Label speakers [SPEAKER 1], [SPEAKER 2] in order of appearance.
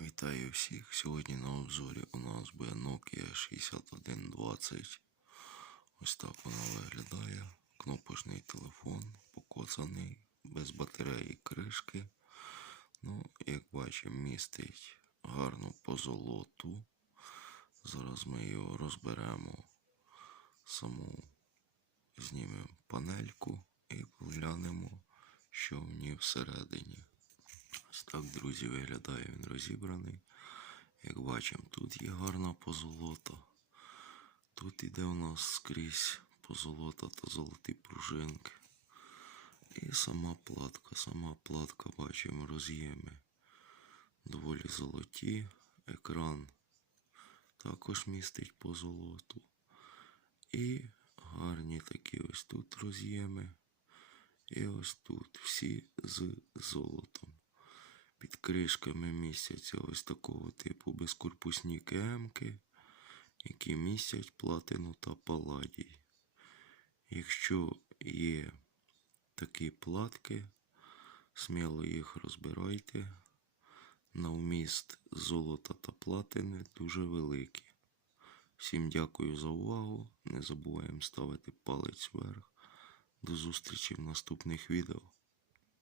[SPEAKER 1] Вітаю всіх. Сьогодні на обзорі у нас буде Nokia 6120. Ось так вона виглядає. Кнопочний телефон, покоцаний, без батареї кришки. Ну, як бачимо, містить гарну позолоту. Зараз ми його розберемо саму, знімемо панельку і поглянемо, що в ній всередині. Так, друзі, виглядає він розібраний. Як бачимо, тут є гарна позолота. Тут іде у нас скрізь позолота та золоті пружинки. І сама платка. Сама платка бачимо роз'єми. Доволі золоті. Екран також містить позолоту. І гарні такі ось тут роз'єми. І ось тут всі з золотом. Під кришками містяться ось такого типу безкорпусні кемки, які містять платину та паладій. Якщо є такі платки, сміло їх розбирайте. На вміст золота та платини дуже великі. Всім дякую за увагу. Не забуваємо ставити палець вверх. До зустрічі в наступних відео.